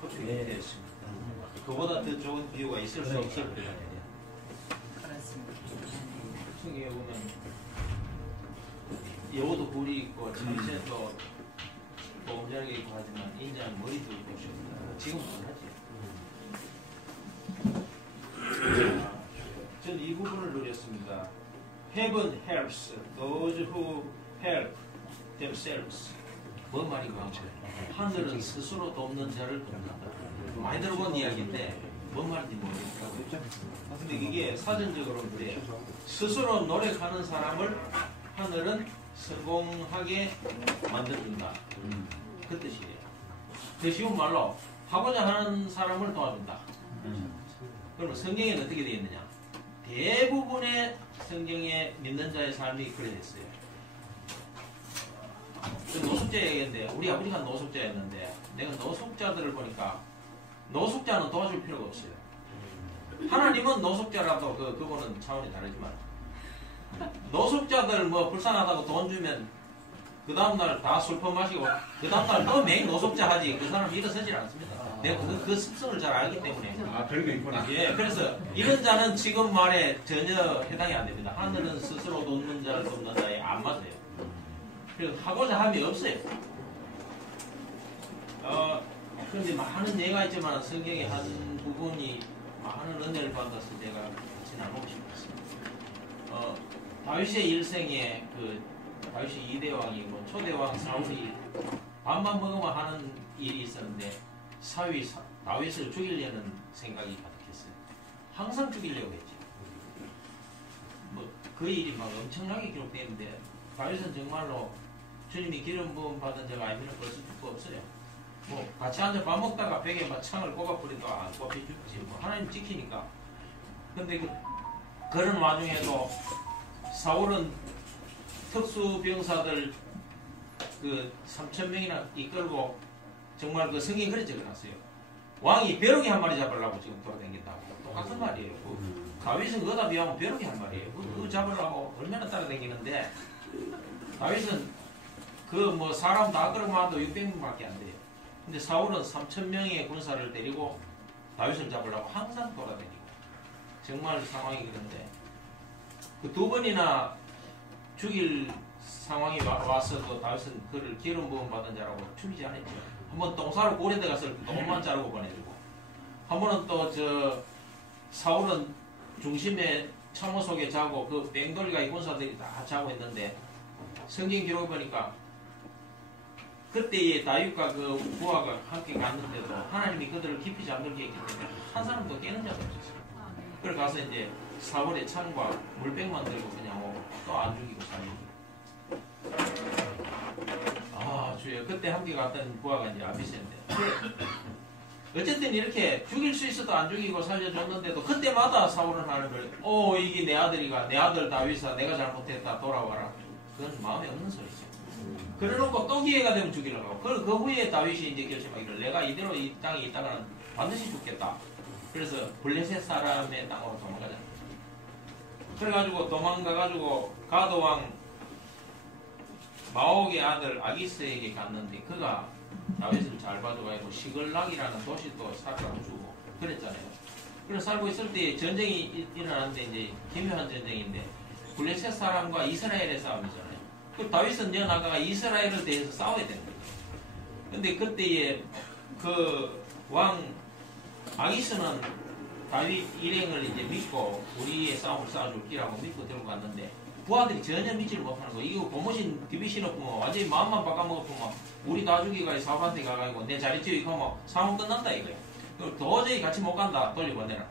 그렇게 되었습니다. 그보다 더 좋은 비유가 있을 수 없을 거예요. 그렇습니다. 성경에 보면 여우도 뿔이 있고 참새도 보금자리가 있고 하지만 인자는 머리도 있고 지금은 하지. 전 이 부분을 노렸습니다. Heaven helps those who help themselves. 뭔 말인가? 하늘은 스스로 돕는 자를 돕는다. 많이 들어본 이야기인데 뭔 말인지 모르겠더라고요. 근데 이게 사전적으로 그래요. 스스로 노력하는 사람을 하늘은 성공하게 만들어준다. 그 뜻이에요. 더 쉬운 말로 하고자 하는 사람을 도와준다. 그러면 성경에는 어떻게 되어 있느냐? 대부분의 성경에 믿는 자의 삶이 그래 됐어요. 노숙자 얘기했는데 우리 아버지가 노숙자였는데 내가 노숙자들을 보니까 노숙자는 도와줄 필요가 없어요. 하나님은 노숙자라도 그거는 차원이 다르지만 노숙자들 뭐 불쌍하다고 돈 주면 그 다음날 다 술 퍼마시고 그 다음날 또 매일 노숙자 하지 그 사람 일어서질 않습니다. 내가 그 습성을 잘 알기 때문에. 아, 그런 게 있구나. 예, 그래서 이런 자는 지금 말에 전혀 해당이 안 됩니다. 하늘은 스스로 돕는 자를 돕는 자에 안 맞아요. 그래서 하고자 함이 없어요. 그런데 많은 예가 있지만 성경의 한 부분이 많은 은혜를 받아서 제가 같이 나누고 싶었습니다. 다윗의 일생에 다윗이 2대 왕이고 초대 왕 사울이 밥만 먹으면 하는 일이 있었는데 사위 다윗을 죽이려는 생각이 가득했어요. 항상 죽이려고 했죠. 그 일이 막 엄청나게 기록되어 있는데 다윗은 정말로 주님이 기름 부음 받은 자가 아니면 벌써 죽고 없어요. 같이 앉아 밥 먹다가 벽에 막 창을 꼽아버리도 안 꼽히 죽지. 하나님 지키니까. 근데 그런 와중에도 사울은 특수병사들 3,000명이나 이끌고 정말 성경에 그래 적어놨어요. 왕이 벼룩이 한 마리 잡으려고 지금 돌아다닌다고. 똑같은 말이에요. 다윗은 그거다 비하면 벼룩이 한 마리예요. 그거 잡으려고 얼마나 따라다니는데 다윗은 사람 다 끌어모아도 600명밖에 안 돼요. 근데 사울은 3,000명의 군사를 데리고 다윗을 잡으려고 항상 돌아다니고 정말 상황이 그런데 그 2번이나 죽일 상황이 와서도 다윗은 그를 기름 부음 받은 자라고 죽이지 않았죠. 한번 똥 싸러 고래대 가서 똥만 자르고 보내주고 한 번은 또 사울은 중심에 참호 속에 자고 그 뺑돌이가 군사들이 다 자고 있는데 성경 기록을 보니까 그때의 다윗과 그 부하가 함께 갔는데도 하나님이 그들을 깊이 잠들게 했기 때문에 한 사람도 깨는 자가 없었어요. 그래서 가서 이제 사울의 창과 물백만 들고 그냥 오고 또 안 죽이고 살리고. 주여 그때 함께 갔던 부하가 이제 아비새인데 어쨌든 이렇게 죽일 수 있어도 안 죽이고 살려줬는데도 그때마다 사울은 하나님을 이게 내 아들이가 내 아들 다윗아 내가 잘못했다 돌아와라. 그건 마음에 없는 소리죠. 그래놓고 또 기회가 되면 죽이려고 하고 그 후에 다윗이 이제 결심하기를 내가 이대로 이 땅에 있다가는 반드시 죽겠다. 그래서 블레셋 사람의 땅으로 도망가자. 그래가지고 도망가가지고 가드왕 마옥의 아들 아기스에게 갔는데 그가 다윗을 잘 봐줘가지고 시글락이라는 도시도 살라고 주고 그랬잖아요. 그래서 살고 있을 때 전쟁이 일어났는데 이제 기묘한 전쟁인데 블레셋 사람과 이스라엘의 싸움이잖아요. 그 다윗은 연하가 이스라엘에 대해서 싸워야 되는 거예요. 근데 그때에 그 왕 아기스는 다윗 일행을 이제 믿고 우리의 싸움을 싸워줄 기라고 믿고 들고 갔는데 부하들이 전혀 믿지를 못하는 거. 이거 고무신 디비신 없고 완전히 마음만 바꿔먹었고 우리 나주기가 사업한테 가가지고 내 자리 찌우고 하면 상황 끝난다 이거야. 도저히 같이 못 간다 돌려보내라.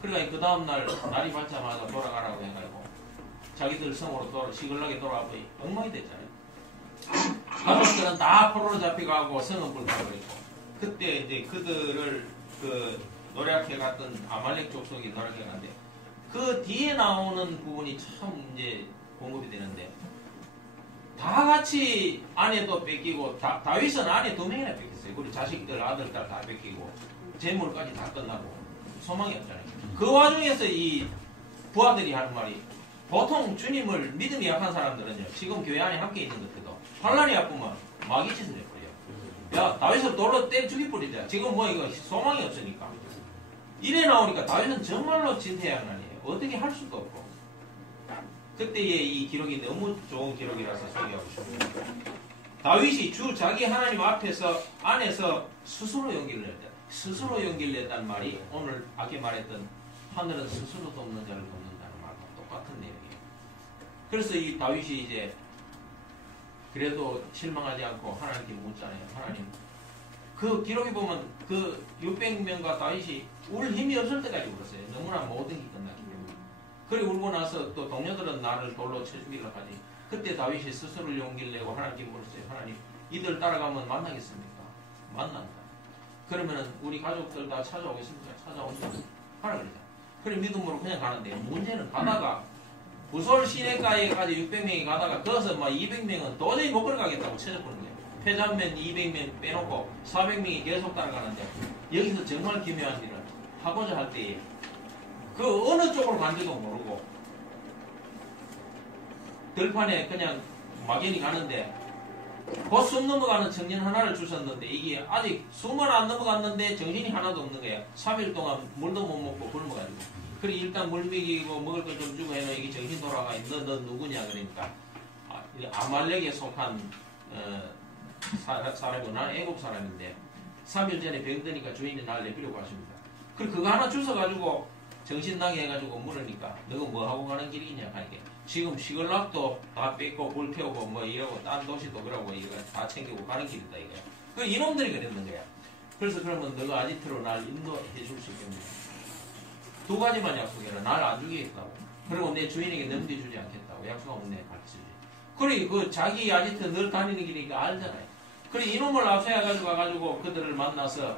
그러니까 그 다음날 날이 밝자마자 돌아가라고 해가지고 자기들 성으로 시글락에 돌아와버리 엉망이 됐잖아요. 가족들은 다 포로로 잡혀가고 성은 불타버리고 그때 이제 그들을 노력해 갔던 아말렉 족속이 노력해 갔는데 그 뒤에 나오는 부분이 참 이제 공급이 되는데 다 같이 아내도 뺏기고 다윗은 아내 2명이나 뺏겼어요. 그리고 자식들 아들 딸 다 뺏기고 재물까지 다 끝나고 소망이 없잖아요. 그 와중에서 이 부하들이 하는 말이 보통 주님을 믿음이 약한 사람들은요 지금 교회 안에 함께 있는 것들도 환란이 아프면 마귀짓을 해버려요. 야 다윗을 돌로 때려 죽여버리자. 지금 뭐 이거 소망이 없으니까. 이래 나오니까 다윗은 정말로 진퇴양난이에요. 어떻게 할 수도 없고. 그때의 이 기록이 너무 좋은 기록이라서 소개하고 싶습니다. 다윗이 주 자기 하나님 안에서 스스로 용기를 냈다. 스스로 용기를 냈다는 말이 오늘 아까 말했던 하늘은 스스로 돕는 자를 돕는다는 말과 똑같은 내용이에요. 그래서 이 다윗이 이제 그래도 실망하지 않고 하나님께 묻잖아요. 하나님. 그 기록에 보면 그 600명과 다윗이 울 힘이 없을 때까지 울었어요. 너무나 모든 게 끝났기 때문에. 그리고 울고 나서 또 동료들은 나를 돌로 쳐 죽이려고 하지. 그때 다윗이 스스로 용기를 내고 하나님께 물었어요. 하나님, 이들 따라가면 만나겠습니까? 만난다. 그러면은 우리 가족들 다 찾아오겠습니까? 찾아온다. 하라 그러자. 그래 믿음으로 그냥 가는데 문제는 가다가 부솔 시내가에까지 600명이 가다가 거기서 막 200명은 도저히 못 걸어가겠다고 쳐져버린 거예요. 패잔면 200명 빼놓고 400명이 계속 따라가는데 여기서 정말 기묘한 일을 하고자 할 때에 그 어느 쪽으로 간지도 모르고 들판에 그냥 막연히 가는데 곧 숨 넘어가는 청년 하나를 주셨는데 이게 아직 숨을 안 넘어갔는데 정신이 하나도 없는 거야. 3일 동안 물도 못 먹고 굶어가지고. 그래 일단 물 먹이고 먹을 것 좀 주고 해놓으 이게 정신 돌아가. 너 누구냐 그러니까 아말렉에 속한 사람이고 나는 애국 사람인데 3일 전에 병드니까 주인이 날 내비려고 하십니다. 그래 그거 하나 주워가지고 정신 나게 해가지고 물으니까 너가 뭐 하고 가는 길이냐 하니까 지금 시글락도 다 뺏고 불 태우고 뭐 이러고 딴 도시도 그러고 이거 다 챙기고 가는 길이다 이거야. 그 이놈들이 그랬는 거야. 그래서 그러면 너가 아지트로 날 인도해 줄 수 있겠냐. 두 가지만 약속해라. 날 안 죽이겠다고. 그리고 내 주인에게 넘겨주지 않겠다고. 약속하면 내 가르치지. 그래 그 자기 아지트 늘 다니는 길이니까 알잖아요. 그래 이놈을 앞세워가지고 가가지고 그들을 만나서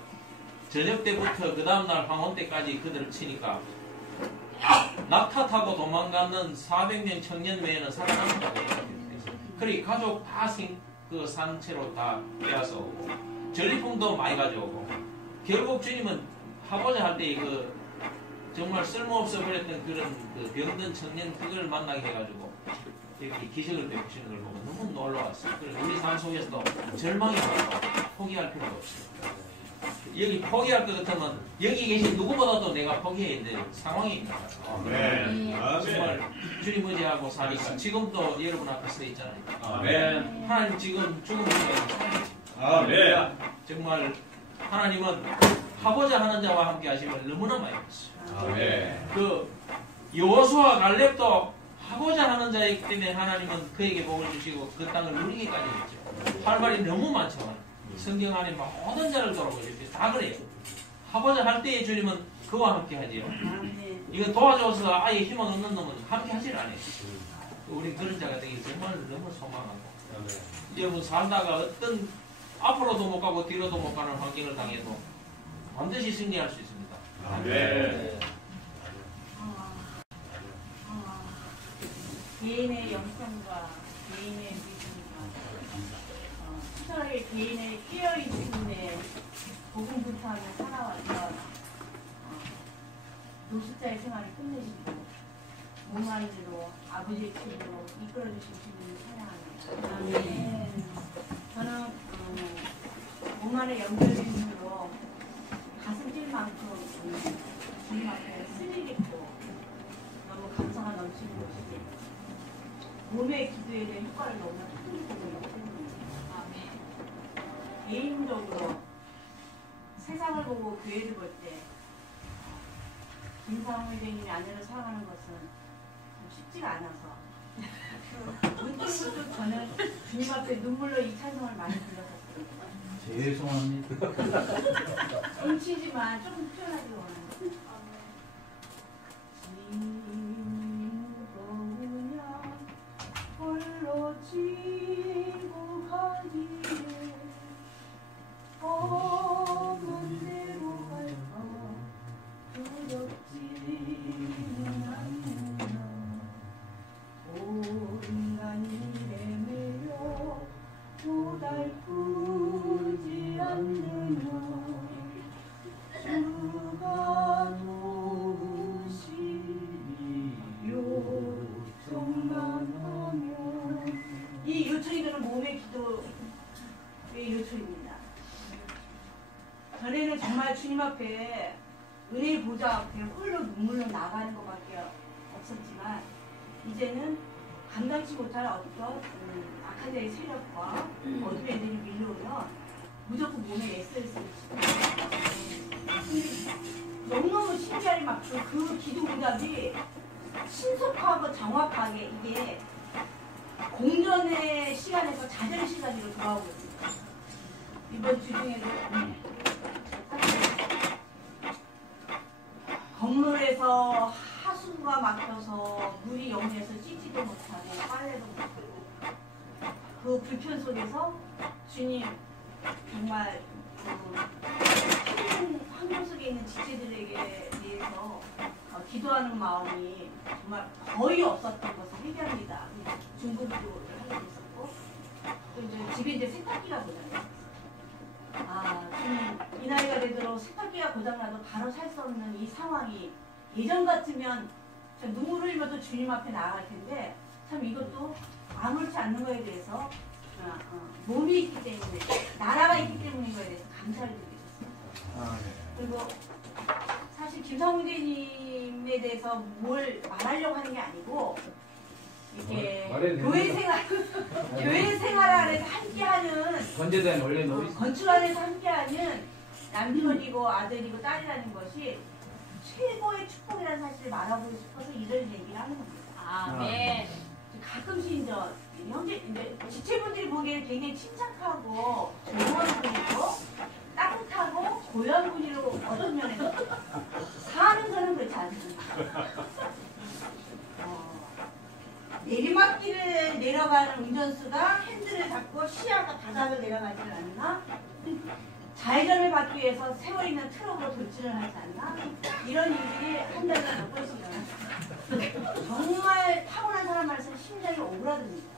저녁 때부터 그 다음날 황혼 때까지 그들을 치니까 낙타 타고 도망가는 400명 청년 외에는 살아남는다고 얘기했어요. 그래 가족 다 그 산채로 다 빼앗아 오고 전리품도 많이 가져오고 결국 주님은 하고자 할 때 그 정말 쓸모없어 버렸던 그런 그 병든 청년 그걸 만나게 해가지고 이렇게 기적을 베푸시는 걸 보면 너무 놀라웠어요. 그래서 우리 삶 속에서도 절망이 와서 포기할 필요가 없어요. 여기 포기할 것 같으면 여기 계신 누구보다도 내가 포기해야 될 상황이 있는 거예요. 네. 정말 주님 의지하고 사니까 지금도 여러분 앞에 서 있잖아요. 아멘. 하나님 지금 죽음 중에 아멘. 정말 하나님은 하고자 하는 자와 함께 하시면 너무나 많이 했어요. 아멘. 그 여호수아 갈렙도 하고자 하는 자이기 때문에 하나님은 그에게 복을 주시고 그 땅을 누리기까지 했죠. 할 말이 너무 많죠. 성경 안에 모든 자를 돌아보십시오. 다 그래요. 하고자 할 때에 주님은 그와 함께 하지요. 이거 도와줘서 아예 희망 없는 놈은 함께 하질 않아요. 우리 그런 자가 되기 정말 너무 소망하고 여러분 살다가 어떤 앞으로도 못 가고 뒤로도 못 가는 환경을 당해도 반드시 승리할 수 있습니다. 아멘. 개인의 영성과 개인의 믿음과 투철하게 개인의 깨어있음에 고군분투하며 살아왔던 노숙자의 생활을 끝내시고 몸만지로 아버지의 길로 이끌어주신 주님을 찬양합니다. 아멘. 저는 몸 안에 연결된 힘으로 가슴 뛸 만큼 주님 앞에 스릴 있고 너무 감사가 넘치는 곳이지 몸의 기도에 대한 효과를 너무나 크게 보고 있기 때문에 개인적으로 세상을 보고 교회를 볼 때 김상훈 회장님이 아내를 사랑하는 것은 좀 쉽지가 않아서 문득문득 저는 주님 앞에 눈물로 이 찬송을 많이 불렀었거든요. 죄송합니다. 음치지만 조금 표현하기 원합니다. 홀로 지고 가기에 없는 대로 갈까 두렵지는 않는다. 온갖 일에 매여 고달프지 않느냐. 전에는 정말 주님 앞에 은혜의 보좌 앞에 홀로 눈물로 나가는 것밖에 없었지만 이제는 감당치 못할 어떤 악한 자의 세력과 어둠의 애들이 밀려오면 무조건 몸에 SOS를 치고 너무너무 신기하게 막 그 기도 응답이 신속하고 정확하게 이게 공전의 시간에서 자전의 시간으로 돌아오고 있습니다. 이번 주 중에도 건물에서 하수구가 막혀서 물이 영내에서 찌지도 못하고 빨래도 못하고 그 불편 속에서 주님 정말 힘든 환경 속에 있는 지체들에게 대해서 기도하는 마음이 정말 거의 없었던 것을 회개합니다. 중국교를 하게 됐었고 또 이제 집에 이제 세탁기가 고장났어요. 주님 이 나이가 되도록 세탁기가 고장나도 바로 살 수 없는 이 상황이 예전 같으면 눈물 흘리면서 주님 앞에 나아갈 텐데 참 이것도 아무렇지 않는 거에 대해서 몸이 있기 때문에 나라가 있기 때문인 거에 대해서 감사를 드리겠습니다. 그리고 사실 김성훈대님에 대해서 뭘 말하려고 하는 게 아니고 이게 교회 생활 안에서 함께하는 건재된 원래 건축 안에서 함께하는 남편이고 아들이고 딸이라는 것이 최고의 축복이라는 사실을 말하고 싶어서 이런 얘기를 하는 겁니다. 네. 가끔씩 이제 형제 이제 지체분들이 보기에는 굉장히 침착하고 조용한 분이고 따뜻하고 고요한 분이로 어떤 면에서 사는 저는 그렇지 않습니다. 내리막길을 내려가는 운전수가 핸들을 잡고 시야가 바닥을 내려가지는 않나? 좌회전을 받기 위해서 세워있는 트럭으로 돌진을 하지 않나? 이런 일들이 한 달에 몇 번씩 일어났습니다. 정말 타고난 사람 말씀 심장이 오그라듭니다.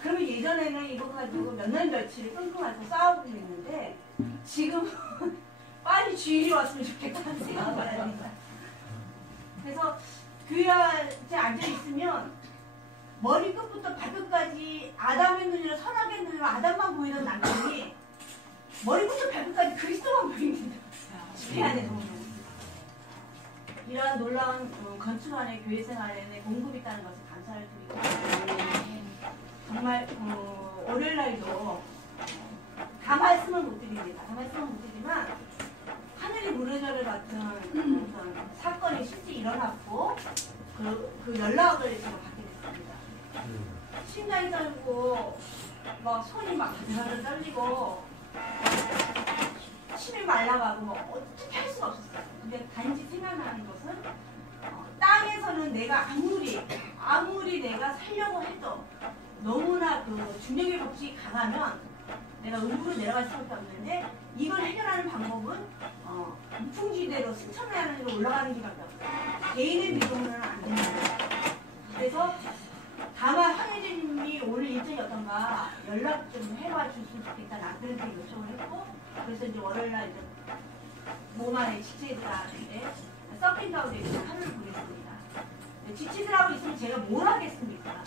그러면 예전에는 이거 가지고 몇 날 며칠을 끙끙 싸우고 있는데 지금 빨리 주일이 왔으면 좋겠다는 생각을 합니다. 그래서 교회에 앉아있으면 머리끝부터 발끝까지 아담의 눈이라 선악의 눈으로 아담만 보이던 남편이 머리부터 발끝까지 그리스도만 보입니다. 집회 안에 보면 이러한 놀라운 건축 안에 교회 생활에 공급이 있다는 것을 감사를 드리고 정말 월요일 날도 다 말씀을 못 드립니다. 다 말씀을 못 드리지만 하늘이 무너져를 같은 어떤 사건이 실제 일어났고 그 연락을 제가 받게 됐습니다. 심장이 떨고 막 손이 막 가득 떨리고 침이 말라가고 뭐 어떻게 할 수가 없었어요. 근데 단지 생각나는 것은 땅에서는 내가 아무리 내가 살려고 해도 너무나 그 중력의 법칙이 강하면 내가 음부로 내려갈 수밖에 없는데 이걸 해결하는 방법은 무풍지대로 승천하는 데로 올라가는 길밖에 없어요. 개인의 믿음으로는 안 됩니다. 그래서 다만 황혜진님이 오늘 일정이 어떤가 연락 좀 해봐 주셨으면 좋겠다. 남편한테 요청을 했고 그래서 이제 월요일날 이제 몸 안에 지체들한테 서핑 가운데 있는 하루를 보냈습니다. 지체들하고 있으면 제가 뭘 하겠습니까?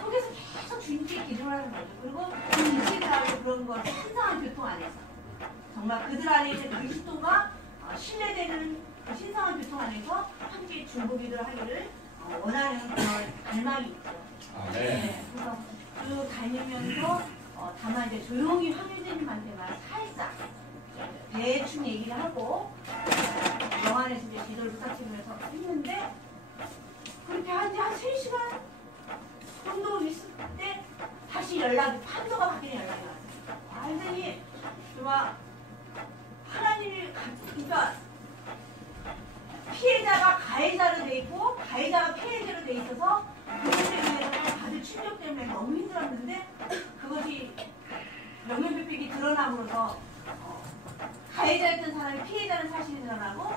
속에서 계속 주님께 기도를 하는 거죠. 그리고 지체들하고 그런 것을 신성한 교통 안에서 정말 그들 안에 있는 그리스도가 신뢰되는 그 신성한 교통 안에서 함께 중보기도를 하기를 원하는 그런 갈망이 있죠. 네. 그래서 쭉 다니면서 다만 이제 조용히 황혜진님한테만 살짝 대충 얘기를 하고 영안에서 이제 기도를 부탁드리면서 했는데 그렇게 한 3시간 정도 있을 때 다시 판도가 바뀌는 연락이 왔어요. 완전히 정말 하나님이 그러니까 피해자가 가해자로 돼 있고 가해자가 피해자로 돼 있어서 그것에 의해서 다들 충격 때문에 너무 힘들었는데 그것이 명예회픽이 드러남으로써 가해자였던 사람이 피해자는 사실이 드러나고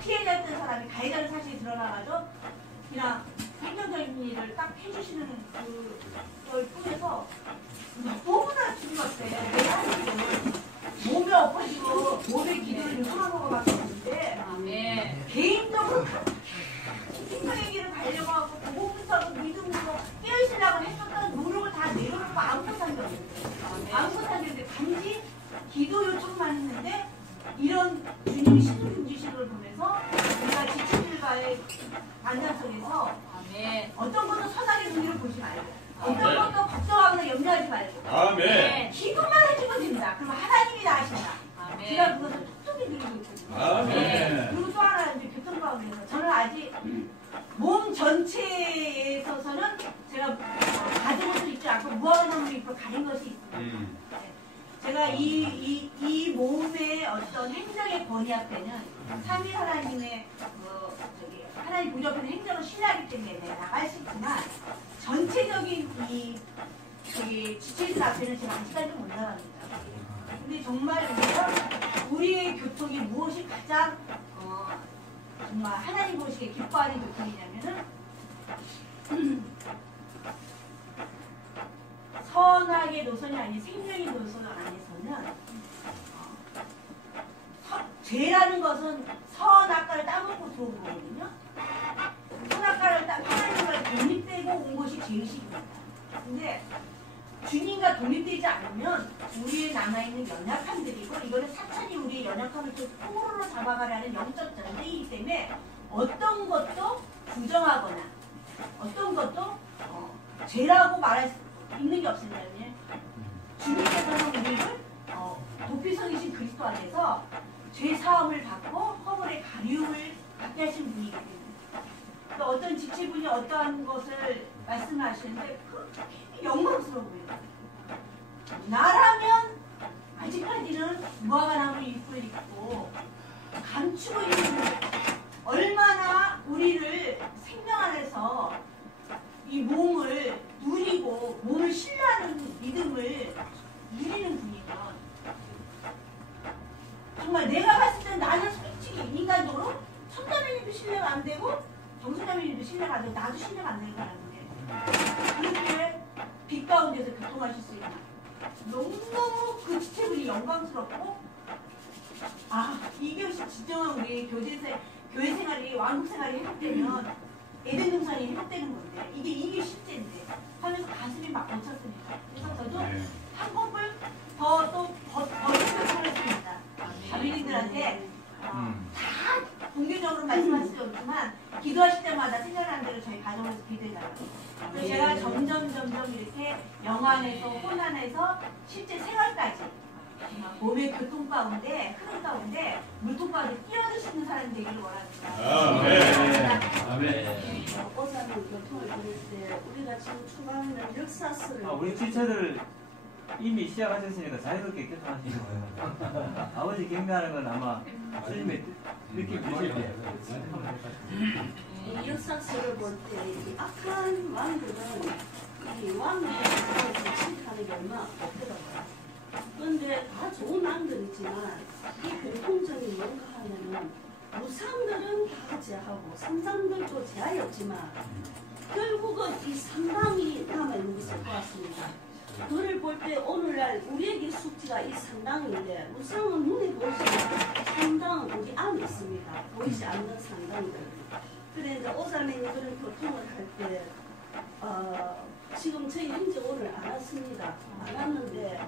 피해자였던 사람이 가해자는 사실이 드러나가지고 그냥 행정적인 일을 딱 해주시는 그걸 통해서 너무나 중요했어요. 내 하나님은 몸이 엎어지고 몸에 기도를 요청한 것밖에 없는데 개인적으로 생명의 길을 가려고 하고 보고부터 믿음으로 깨어있으려고 했었던 노력을 다 내려놓고 아무것도 안 되었어요. 아무것도 안 되는데 단지 기도 요청만 했는데 우리 신도경제식을 보면서 우리가 지체들과의 만남 속에서 어떤 것도 선악의 눈으로 보지 말고 어떤 것도 걱정하거나 염려하지 말고 아멘. 기도만 해주면 됩니다. 그럼 하나님이 다 하신다. 제가 그것을 톡톡히 누리고 있거든요. 아멘. 그리고 또 하나 이제 교통 가운데서 저는 아직 몸 전체에 있어서는 제가 가진 옷을 입지 않고 무화과나무를 입고 가린 것이 있습니다. 제가 이 몸의 어떤 행정의 권위 앞에는 삼위 하나님의 하나님 보좌 앞에는 행정을 신뢰하기 때문에 내가 나갈 수 있지만 전체적인 이 지체들 앞에는 제가 아직까지 못 나갑니다. 근데 정말 우리의 교통이 무엇이 가장 정말 하나님 보시기에 기뻐하는 교통이냐면은 선악의 노선이 아닌 생명의 노선 안에서는 죄라는 것은 선악과를 따먹고 들어온 거거든요. 선악과를 하나님과 독립되고 온 것이 죄의식입니다. 근데 주님과 독립되지 않으면 우리의 남아있는 연약함들이고 이거는 사탄이 우리의 연약함을 또 포로로 잡아가려는 영적 전쟁이기 때문에 어떤 것도 부정하거나 어떤 것도 죄라고 말할 수 있는 게 없습니다. 주님께서는 우리를 도피성이신 그리스도 안에서 죄 사함을 받고 허물의 가리움을 받게 하신 분이기 때문에 또 어떤 지체분이 어떠한 것을 말씀하시는데 영광스러워요. 나라면 아직까지는 무화과나무 잎을 입고 감추고 있는 얼마나 우리를 생명 안에서 이 몸을 누리고 몸을 신뢰하는 믿음을 누리는 분이면 정말 내가 봤을 때 나는 솔직히 인간적으로 천자매님도 신뢰가 안 되고 정수자매님도 신뢰가 안 되고 나도 신뢰가 안 되는 사람인데 그렇게 빛 가운데서 교통하실 수 있는 너무너무 그 지체분이 영광스럽고 이것이 진정한 우리 교회 생활이 왕국 생활이 회복되면 에덴 동산이 회복되는 건데 이게 실제인데 하면서 가슴이 막 벅찼습니다. 그래서 저도 한 곡을 더 버릇했습니다. 자매님들한테 다 공개적으로 말씀할 수 없지만 기도하실 때마다 생각나는 대로 저희 가정에서 기도해달라고. 그래서 제가 점점 이렇게 영안에서 혼안에서 실제 생활까지 몸의 교통 가운데 흐름 가운데 물통 가운데 뛰어들 수 있는 사람이 되기를 원합니다. 아멘. 오사는 교통을 부를 때 우리가 지금 추구하는 역사스를 우리 지체들 이미 시작하셨으니까 자유롭게 교통하시는 거예요. 아버지 경배하는 건 아마 주님의 느낌 드실 때. 이 역사스를 볼 때 이 악한 왕들은 이 왕의 지식하는 게 얼마 없더라고요. 그런데 다 좋은 왕들이지만 이 공통점이 뭔가 하면은 무상들은 다 제하고 상상들도 제한이 없지만 결국은 이 상당이 남아있는 것을 보았습니다. 그를 볼 때 오늘날 우리에게 숙지가 이 상당인데 무상은 눈에 보이지 상당 우리 안에 있습니다. 보이지 않는 상당들. 그래 이제 오사님이 그런 교통을 할 때 지금 저희 형제 오늘 안 왔습니다. 안 왔는데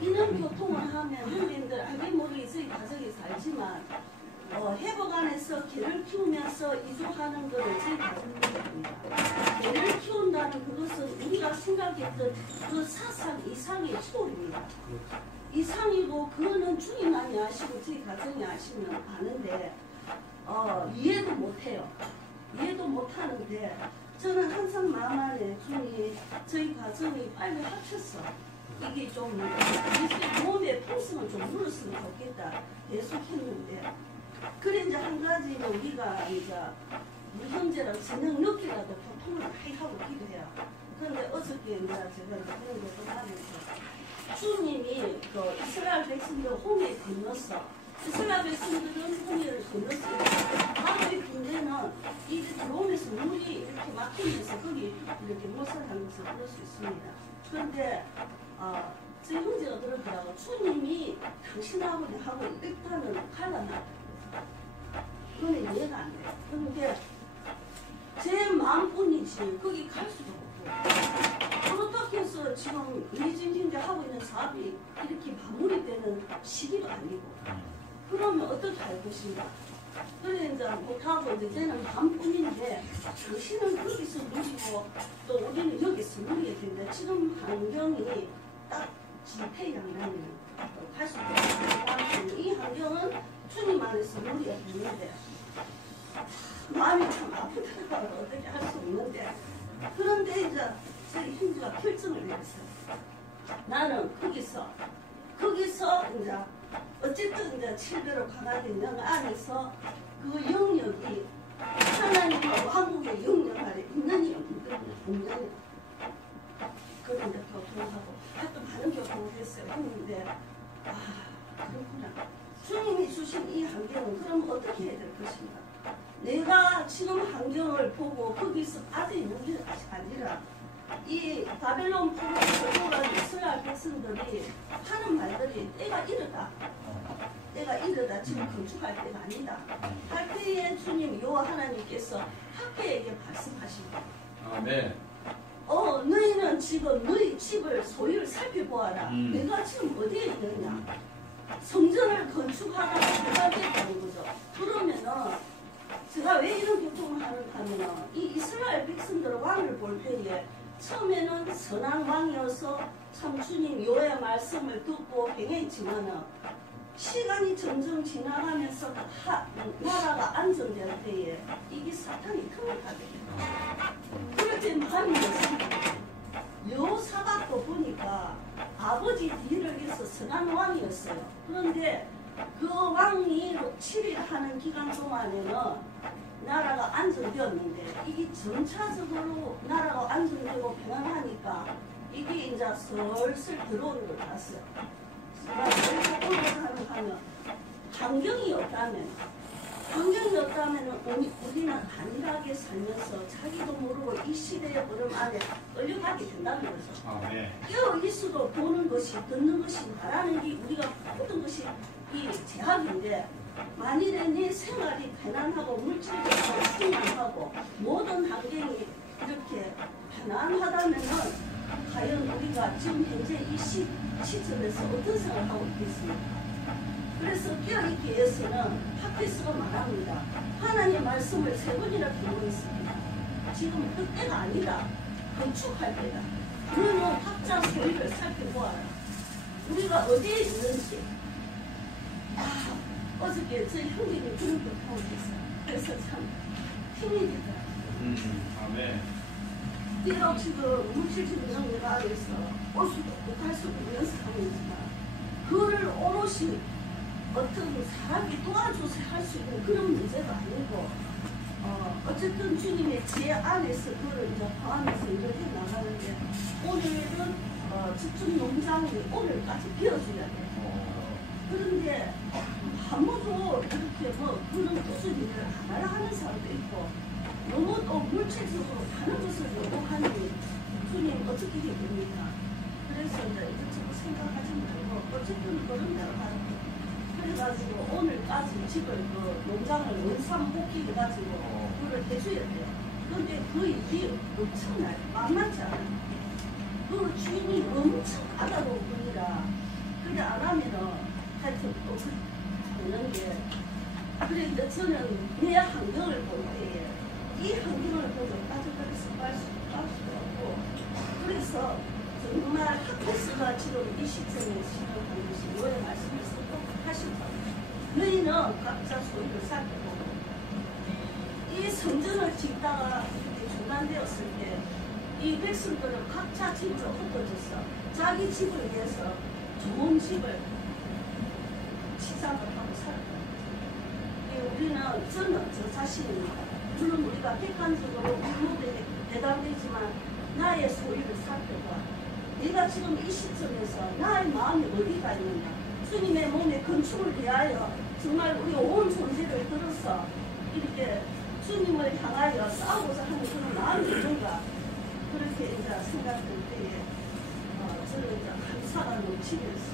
이런 교통을 하면 형님들 알게 모르게 저희 가정에서 알지만 회복 안에서 개를 키우면서 이주하는 것을 저희 가정입니다. 개를 키운다는 그것은 우리가 생각했던 그 사상 이상의 초월입니다. 이상이고 그거는 주님만이 아시고 저희 가정이 아시면 아는데 이해도 못해요. 이해도 못하는데 저는 항상 마음 안에 주님 저희 가정이 빨리 합쳤어. 이게 좀 몸의 풍성을 좀 물었으면 좋겠다. 계속했는데 그래 이제 한 가지는 우리가 이제 우리 형제랑 저녁 늦게라도 교통을 많이 하고 기도해요. 그런데 어저께 이제 제가 그런 것도 하면서 주님이 그 이스라엘 백성들 홍해 건넜어. 이스라엘 백성들은 홍해를 건넜어요. 바로의 군대는 이 들어오면서 물이 이렇게 막히면서 거기 이렇게 못살하면서 그럴 수 있습니다. 그런데 제 형제가 그러더라고. 주님이 당신하고 일단은 갈라놔. 그건 이해가 안 돼. 그런데 제 마음뿐이지 거기 갈 수도 없고 그렇다고 해서 지금 이진 형제 하고 있는 사업이 이렇게 마무리되는 시기도 아니고 그러면 어떻게 할 것인가? 그래 이제 못하고 이제 쟤는 밤뿐인데 당신은 거기서 누리고 또 우리는 여기서 누리게 되는데 지금 환경이 딱 지태양난이에요. 할 수 없는 이 환경은 주님 안에서 누리게 되는데 마음이 참 아프더라고요. 어떻게 할 수 없는데 그런데 이제 저희 형제가 결정을 내렸어요. 나는 거기서 이제 어쨌든 이제 칠배로 가가지고 내가 안에서 그 영역이 하나님과 왕국의 영역 아래 있는 공간이에요. 그런데 교통하고 하여튼 많은 교통을 했어요. 했는데 그렇구나. 주님이 주신 이 환경은 그럼 어떻게 해야 될 것인가? 내가 지금 환경을 보고 거기서 빠져 있는 게 아니라 이 바벨론 포로에서 돌아온 이스라엘 백성들이 하는 말들이 때가 이르다 지금 건축할 때가 아니다 할 때에 주님 여호와 하나님께서 학계에게 말씀하시고 아멘. 너희는 지금 너희 집을 소유를 살펴보아라. 내가 지금 어디에 있느냐. 성전을 건축하다가 들어가겠다는 거죠. 그러면은 제가 왜 이런 교통을 하는가 하면은 이 이스라엘 백성들 왕을 볼 때에 처음에는 선한 왕이어서 참 주님 여호와의 말씀을 듣고 행했지만은 시간이 점점 지나가면서 나라가 안정될 때에 이게 사탄이 틈을 타게 돼요. 그럴 때 마음이 여습니다. 여호사밧도 보니까 아버지 뒤를 이어서 선한 왕이었어요. 그런데 그 왕이 7일 하는 기간 동안에는 나라가 안정되었는데 이게 점차적으로 나라가 안정되고 평안하니까 이게 이제 슬슬 들어오는 걸 봤어요. 하면 환경이 없다면 우리는 안일하게 살면서 자기도 모르고 이 시대의 흐름 안에 끌려가게 된다는 거죠. 아멘. 깨어있어도 보는 것이 듣는 것이 말하는 게 우리가 모든 것이 이 제약인데 만일에 내 생활이 편안하고 물질적으로 충만하고 모든 환경이 이렇게 편안하다면은 과연 우리가 지금 현재 이 시점에서 어떤 생각을 하고 있겠습니까? 그래서 깨어있기 위해서는 팟캐스트가 말합니다. 하나님의 말씀을 3번이나 들고 있습니다. 지금 그때가 아니라 건축할 때다. 너는 각자 소리를 살펴보아라. 우리가 어디에 있는지. 어저께 저희 형님이 그런 걸 하고 있어요. 그래서 참 힘이 되더라고요. 아멘. 비록 지금 물질적인 능력 안에서 올 수도 없고 갈 수도 없고 연습하고 있지만 그거를 오롯이 어떤 사람이 도와줘서 할 수 있는 그런 문제가 아니고 어쨌든 주님의 지혜 안에서 그걸 이제 포함해서 일을 해 나가는데 오늘은 집중 농장이 오늘까지 비워줘야 돼요. 그런데 아무도 이렇게 그런 무슨 일을 안 하는 사람도 있고 너무 또 물질적으로 다른 것을 요구하니 주님 어떻게 해야 됩니까? 그래서 이제 이것저것 생각하지 말고 어쨌든 그런 대로 하는 그래가지고 오늘까지 집을 농장을 원상복귀 해가지고 그걸 해줘야 돼요. 그런데 그 일이 엄청나요. 만만치 않아요. 그 주인이 엄청 까다로운 분이라 그게 안 하면은 하여튼 또 되는 게 그런데 저는 내 환경을 볼 때에 이 환경을 보고 빠져버려서 갈 수도 없고 그래서 정말 학교스가 지금 이 시점에 시작한 것이 너의 말씀을 하시죠. 너희는 각자 소유를 살펴보고 이 성전을 짓다가 이렇게 중단되었을 때 이 백성들은 각자 집으로 흩어져서 자기 집을 위해서 좋은 집을 시작을 하고 살아요. 우리는 저는 저 자신입니다. 물론 우리가 객관적으로 물무대에 배달되지만 나의 소유를 살펴봐. 내가 지금 이 시점에서 나의 마음이 어디가 있는가. 주님의 몸에 건축을 위하여 정말 우리 온 존재를 들어서 이렇게 주님을 향하여 싸우고자 하는 그런 마음이 있는가. 그렇게 이제 생각할 때에 저는 이제 감사가 넘치면서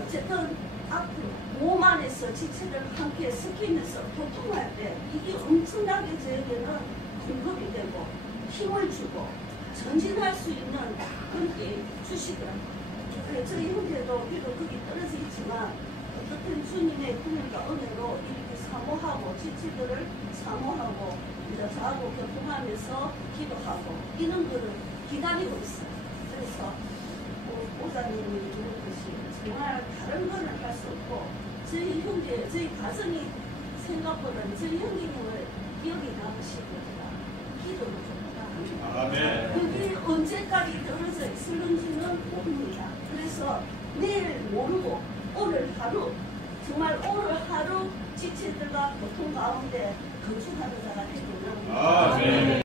어쨌든 앞으로 몸 안에서 지체를 함께 섞이면서 교통할 때 이게 엄청나게 저에게는 공급이 되고 힘을 주고 전진할 수 있는 그런 게 주시더라고요. 저희 형제도 비록 거기 떨어져 있지만 어떻든 주님의 긍휼과 은혜로 이렇게 사모하고 지체들을 사모하고 이제 저하고 교통하면서 기도하고 이런 거를 기다리고 있어요. 그래서 목사님이 이렇듯이 정말 다른 거는 할 수 없고 저희 형제, 저희 가정이 생각보다는 저희 형제님을 여기 남으시고 기도를 좀 합니다. 아멘. 그게 언제까지 떨어져 있을는지는 모릅니다. 그래서 내일 모르고 오늘 하루 정말 오늘 하루 지체들과 고통 가운데 건축하는 자가 되기를 아멘.